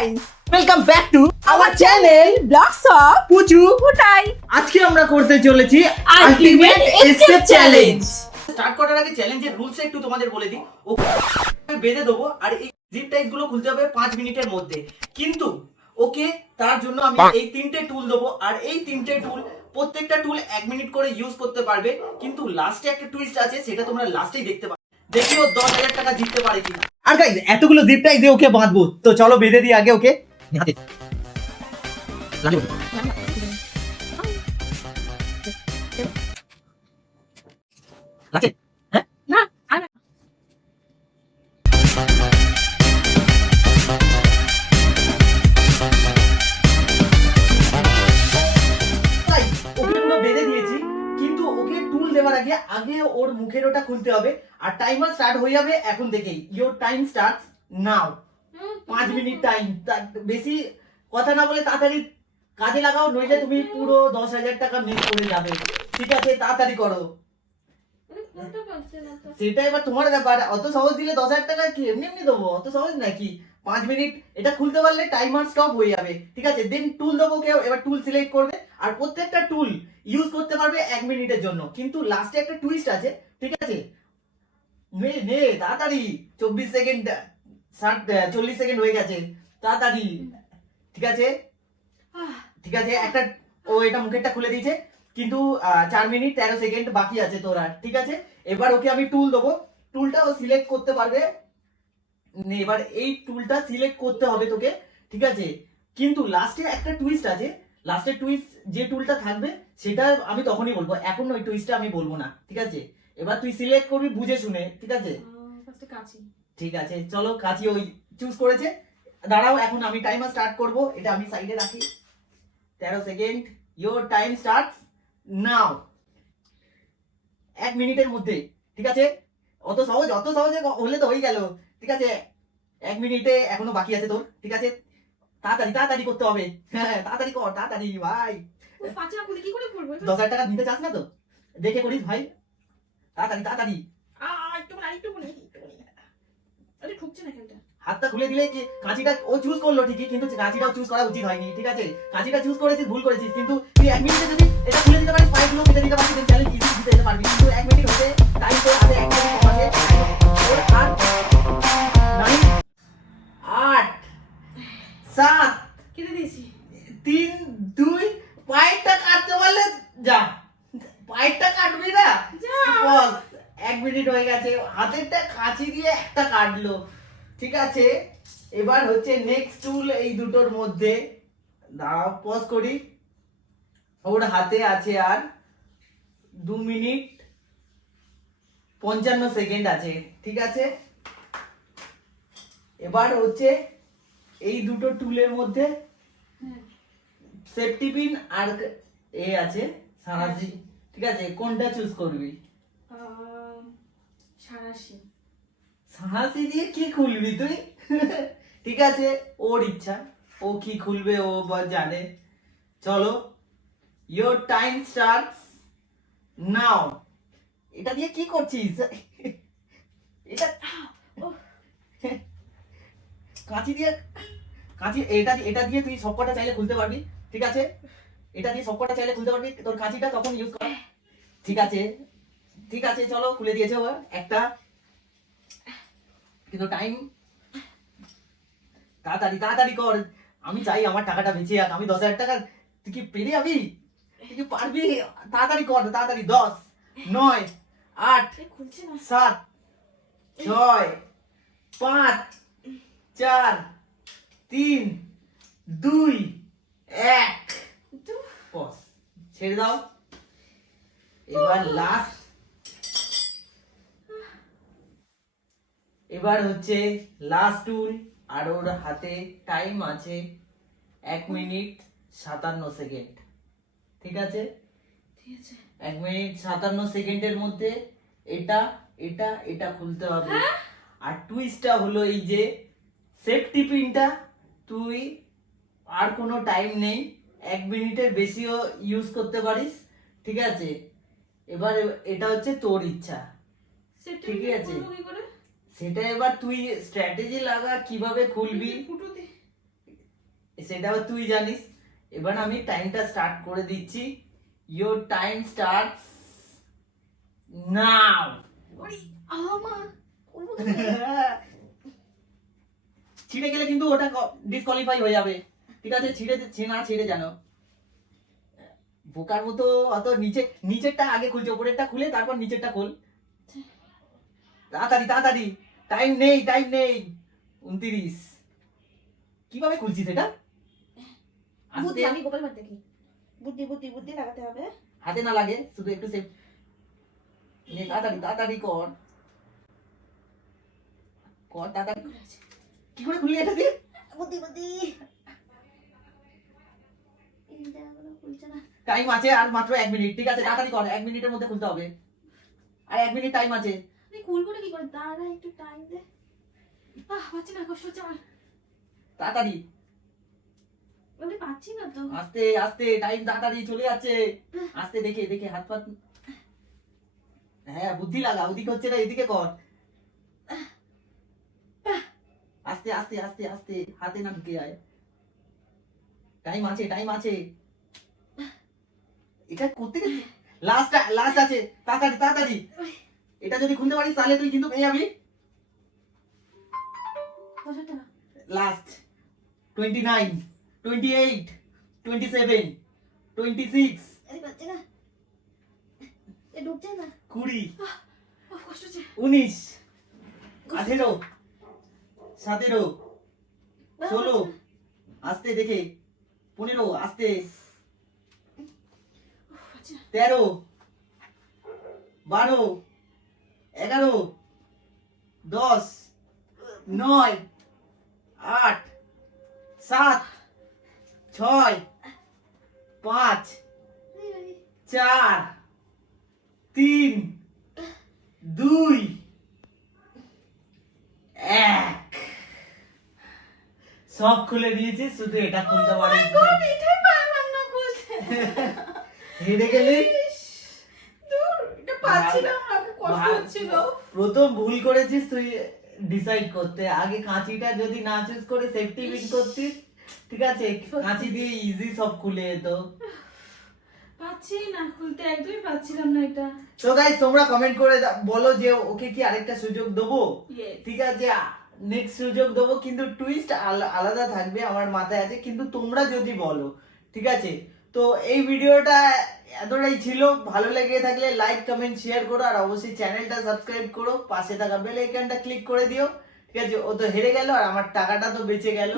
guys, welcome back to our channel Blocks of Puchu. Putai আজকে আমরা করতে চলেছি Ultimate Escape Challenge. স্টার্ট করার আগে চ্যালেঞ্জের রুলস একটু তোমাদের বলে দিই। ওকে বেঁধে দেবো আর এই জিপ টাইপ গুলো খুলতে হবে 5 মিনিটের মধ্যে। কিন্তু ওকে তার জন্য আমি এই তিনটে টুল দেবো আর এই তিনটে টুল প্রত্যেকটা টুল 1 মিনিট করে ইউজ করতে পারবে। কিন্তু লাস্টে একটা টুইস্ট আছে, সেটা তোমরা লাস্টেই দেখতে পাবে। দেখি ও 10,000 টাকা জিততে পারে কিনা। আর গাইস এতগুলো জিপ টাইপ দিয়ে ওকে বাঁধবো, তো চলো বেঁধে দিই আগে ওকে হাতে। লাগছে? হ্যাঁ? না আমি তাই ওকে পুরো বেঁধে দিয়েছি, কিন্তু ওকে টুল দেওয়ার আগে আগে ওর মুখের ওটা খুলতে হবে। আর টাইমার স্টার্ট হয়ে যাবে এখন থেকেই। Your time starts now. 5 minute time, বেশি কথা না বলে তাড়াতাড়ি কাজে লাগাও, নইলে তুমি পুরো 10,000 টাকা মিস করে যাবে। ঠিক আছে, তাড়াতাড়ি করো। সেটা এবার তোমার ব্যাপার। অত সহজ দিলে 10,000 টাকা কি এমনি এমনি দেবো? অত সহজ নাকি? 5 মিনিট এটা খুলতে পারলে টাইমার স্টপ হয়ে যাবে। ঠিক আছে, দেন টুল দেবো কেউ, এবার টুল সিলেক্ট করবে আর প্রত্যেকটা টুল ইউজ করতে পারবে 1 মিনিটের জন্য। কিন্তু লাস্টে একটা টুইস্ট আছে। ঠিক আছে, নে নে তাড়াতাড়ি। 24 সেকেন্ড 40 সেকেন্ড হয়ে গেছে, তাড়াতাড়ি। ঠিক আছে ঠিক আছে, একটা ও এটা মুখেরটা খুলে দিয়েছে, কিন্তু 4 মিনিট 13 সেকেন্ড বাকি আছে তোর আর। ঠিক আছে, এবার ওকে আমি টুল দেবো, টুলটা ও সিলেক্ট করতে পারবে। এবার এই টুলটা সিলেক্ট করতে হবে তোকে। ঠিক আছে, কিন্তু লাস্টে একটা টুইস্ট আছে। লাস্টের টুইস্ট যে টুলটা থাকবে সেটা আমি তখনই বলবো, এখন ওই টুইস্টটা আমি বলবো না। ঠিক আছে, এবার তুই সিলেক্ট করবি বুঝে শুনে। ঠিক আছে ঠিক আছে, চলো কাছি ওই চুজ করেছে। দাঁড়াও, এখন আমি টাইমার স্টার্ট করব। এটা আমি সাইডে রাখি। 13 second, your time starts now. 1 মিনিটের মধ্যে। ঠিক আছে, অত সহজে হলে তো হয়ে গেল। ঠিক আছে, 1 মিনিটে এখনো বাকি আছে তোর। ঠিক আছে, তাড়াতাড়ি তাড়াতাড়ি করতে হবে। হ্যাঁ তাড়াতাড়ি কর, তাড়াতাড়ি ভাই। 10,000 টাকা নিতে চাস না তো? দেখে করিস ভাই, তাড়াতাড়ি তাড়াতাড়ি। হাতটা খুলে দিলে কি কাঁচিটা ও চুজ করলো ঠিকই, কিন্তু কাঁচিটাও চুজ করা উচিত হয়নি। ঠিক আছে, কাঁচিটা চুজ করেছিস, ভুল করেছিস। কিন্তু তুই 1 মিনিটে যদি এটা খুলে দিতে পারিস, পাইপগুলো কেটে দিতে পারিস, চ্যালেঞ্জ ইজি জিতে যেতে পারবি। কিন্তু 1 মিনিট হতে টাইম তোর হাতে 1 মিনিট কম আছে। ওর আর 9 8 7 3 2 পাইপটা কাটতে পারলে যা। পাইপটা কাটবি না, বল। 1 মিনিট হয়ে গেছে, হাতেরটা কাঁচি দিয়ে একটা কাটলো। ঠিক আছে, এবার হচ্ছে নেক্সট টুল এই দুটোর মধ্যে। দাঁড়াও, পজ করি। ওর হাতে আছে আর 2 মিনিট 55 সেকেন্ড আছে। ঠিক আছে, এবার হচ্ছে এই দুটো টুলের মধ্যে সেফটি পিন আর এ আছে সারাজি। ঠিক আছে, কোনটা চুজ করবি? সাহাসি দিয়ে কি খুলবি তুই? ঠিক আছে, ওর ইচ্ছা, ও কি খুলবে ও জানে। চলো, ইওর টাইম স্টার্টস নাও। এটা দিয়ে কি করছিস? এটা কাঁচি দিয়ে এটা দিয়ে তুই সবকটা চাইলে খুলতে পারবি। ঠিক আছে, এটা দিয়ে সবকটা চাইলে খুলতে পারবি, তোর কাঁচিটা তখন ইউজ কর। ঠিক আছে ঠিক আছে, চলো খুলে দিয়েছে ও একটা। কিন্তু টাইম তাড়াতাড়ি তাড়াতাড়ি কর। আমি চাই আমার টাকাটা বেঁচে যাক। আমি 10,000 টাকা, তুই কি পেরে যাবি? তুই কি পারবি? তাড়াতাড়ি কর, তাড়াতাড়ি। 10 9 8 7 6 5 4 3 2 1 পজ। ছেড়ে দাও। এবার লাস্ট, এবার হচ্ছে লাস্ট টুল। আর ওর হাতে টাইম আছে 1 মিনিট 57 সেকেন্ড। ঠিক আছে, 1 মিনিট 57 সেকেন্ডের মধ্যে এটা এটা এটা খুলতে হবে। আর টুইস্টটা হলো এই যে সেফটি পিনটা তুই আর কোনো টাইম নেই, 1 মিনিটের বেশিও ইউজ করতে পারিস। ঠিক আছে, এবার এটা হচ্ছে তোর ইচ্ছা। ঠিক আছে, সেটা এবার তুই স্ট্র্যাটেজি লাগা কিভাবে খুলবি। সেটা আবার তুই জানিস। এবার আমি টাইমটা স্টার্ট করে দিচ্ছি। Your time starts now. আমা ছিঁড়ে গেলে কিন্তু ওটা ডিসকোয়ালিফাই হয়ে যাবে, ঠিক আছে? ছিঁড়ে জানো, বোকার মতো অত নিচেরটা আগে খুলছে, উপরেরটা খুলে তারপর নিচেরটা খোল। তাড়াতাড়ি তাড়াতাড়ি, টাইম নেই 29। কিভাবে খুলছিস এটা? বুদ্ধি, আস্তে, আমি গোপাল ভাঁড় দেখি। বুদ্ধি বুদ্ধি বুদ্ধি লাগাতে হবে। হাতে না লাগে, শুধু একটু সেফ। তাড়াতাড়ি তাড়াতাড়ি কর তাড়াতাড়ি। কি করে খুললি এটা দিয়ে? বুদ্ধি বুদ্ধি। এই জায়গাগুলো খুলছে না। টাইম আছে আর মাত্র 1 মিনিট, ঠিক আছে? তাড়াতাড়ি কর, 1 মিনিটের মধ্যে খুলতে হবে। আর 1 মিনিট টাইম আছে। আমি খুলবো না কি করে? দাঁড়া একটু টাইম দে। পাচ্ছি না, কষ্ট হচ্ছে আমার। তাড়াতাড়ি, আমি পাচ্ছি না তো। আস্তে আস্তে, টাইম তাড়াতাড়ি চলে যাচ্ছে। আস্তে, দেখে দেখে হাত পাত। হ্যাঁ, বুদ্ধি লাগা, ওদিকে হচ্ছে না, এদিকে কর। আস্তে আস্তে আস্তে আস্তে, হাতে না ঢুকে যায়। টাইম আছে। এটা করতে গেছি, লাস্ট আছে। তাড়াতাড়ি তাড়াতাড়ি, এটা যদি খুলতে পারিস তাহলে তুই কিন্তু পেয়ে যাবি। কতটা? লাস্ট 29, 28, 27, 26, আরে পাচ্ছি না। এ ঢুকছে না। 20, কষ্ট হচ্ছে। 19, 18, 17, 16, আস্তে দেখে, 15, আস্তে, পাচ্ছি না। 13, 12, 11, 10, 9, 8, 7, 6, 5, 4, 3, 2, 1। সব খুলে দিয়েছি, শুধু এটা খুলতে পারিস না। এটাই পারলাম না খুলতে। হেরে গেলি। দূর, এটা পাচ্ছিলাম না, খুব কষ্ট হচ্ছিল। প্রথম ভুল করেছিস তুই ডিসাইড করতে। আগে কাঁচিটা যদি না চুজ করে সেফটি পিন করতিস, ঠিক আছে, কাঁচি দিয়ে ইজি সব খুলে যেত। পাচ্ছি না খুলতে, একদমই পাচ্ছিলাম না এটা। তো গাইস, তোমরা কমেন্ট করে বলো যে ওকে কি আরেকটা সুযোগ দেবো। Yes. ঠিক আছে, নেক্সট সুযোগ দেবো, কিন্তু টুইস্ট আলাদা থাকবে, আমার মাথায় আছে। কিন্তু তোমরা যদি বলো, ঠিক আছে? তো এই ভিডিওটা এতটাই ছিল। ভালো লেগে থাকলে লাইক কমেন্ট শেয়ার করো, আর অবশ্যই চ্যানেলটা সাবস্ক্রাইব করো, পাশে থাকা বেল আইকনটা ক্লিক করে দিও, ঠিক আছে? ও তো হেরে গেল আর আমার টাকাটা তো বেঁচে গেল।